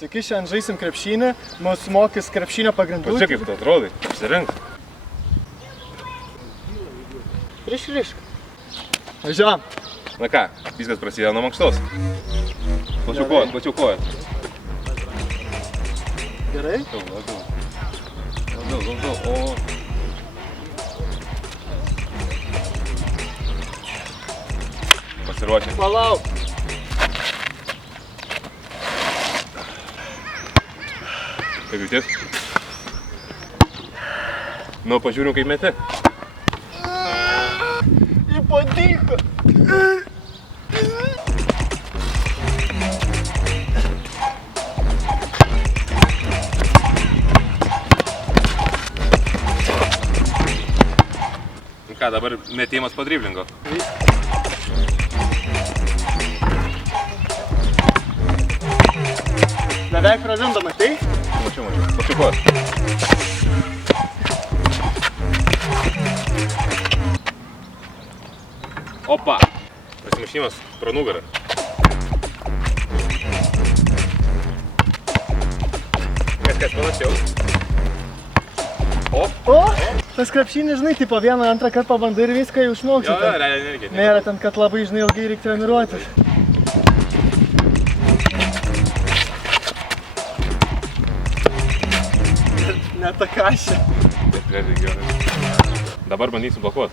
Sveiki, šiandien žaisim krepšinį, mūsų mokys krepšinio pagrindų. Čia kaip tu atrodai, apsirink. Rišk. Važiuojam. Na ką, viskas prasidėjo nuo mankštos. Plačiau kojas. Gerai? Labiau, o... Pasiruošę. Palauk. Kaip jauties? Nu, pažiūrim kaip meti. Ypatinga. Ką, dabar metimas po driblingo. Beveik pražinda, matai? Mačiau. Plačiau kojas. Opa! Prasimušimas pro nugarą. Kas panašiau. O! Tas krepšinis, žinai, tipo vieną, antrą kartą pabandai ir viską jau išmoksti. Jo, realiai nereikia. Nėra ten, kad labai, žinai, ilgai reikia treniruotis. Ne ta kašė. Dabar bandysiu blokuoti.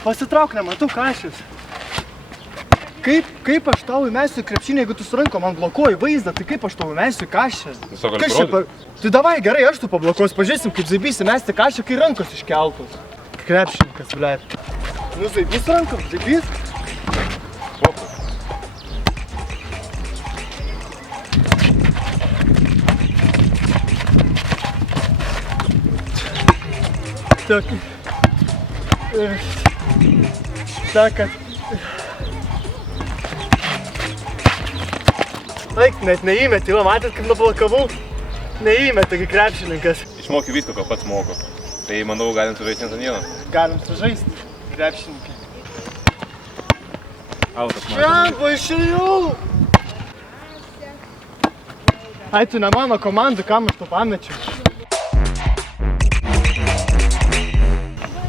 Pasitrauk, nematau kašės. Kaip aš tau įmesiu krepšinį, jeigu tu su rankom man blokuoji vaizdą, tai kaip aš tau įmesiu kašę? Kas čia Tai davai, gerai, aš tu pablokuosiu, pažiūrėsim, kaip zaibysi mesti kašę, kai rankos iškeltos. Krepšininkas, blėt. Nu, zaibys rankom, zaibys. Kad... Laik, net neįmeti, va, matėt, kaip nublokavau? Neįmeti, kai krepšininkas. Išmokiu visko, ką pats moku. Tai manau, galim sužaisti ant vieno. Galim sužaisti, krepšininkai. Autas man. Šiampa, išėjau! Ai, tu ne mano komanda, kam aš to pamečiau?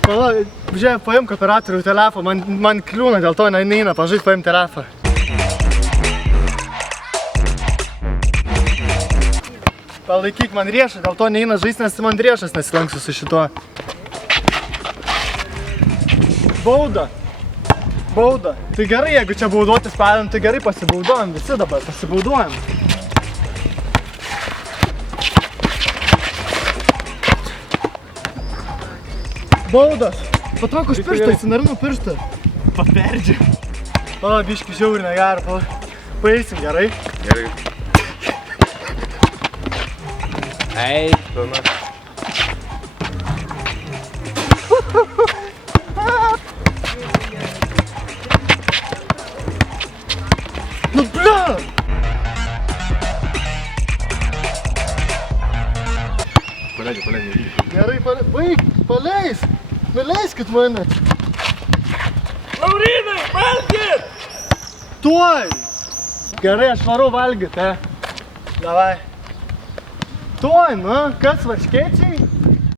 Pala, žiūrėk, paimk operatorių telefoną, man kliūna, dėl to neina, pažaist paimk telefoną. Palaikyk man riešą, dėl to neina žaist, nes man riešas nesilanksiu su šituo. Bauda. Bauda. Tai gerai, jeigu čia bauduotis padėm, tai gerai pasibauduojam, visi dabar pasibauduojam. Baudas. Patrauk už pirštą, įsinarinu pirštą. Paperdžiu. O, biški žiauri negera, paeisim, gerai? Gerai. Ei, tu na. Nu, bля! Paleidžiu. Gerai, baig, paleis! Nuleiskit mane! Laurinai, valgyt! Tuoj! Gerai, aš varau valgyt, Davai. Tuoj, nu, kas varškėt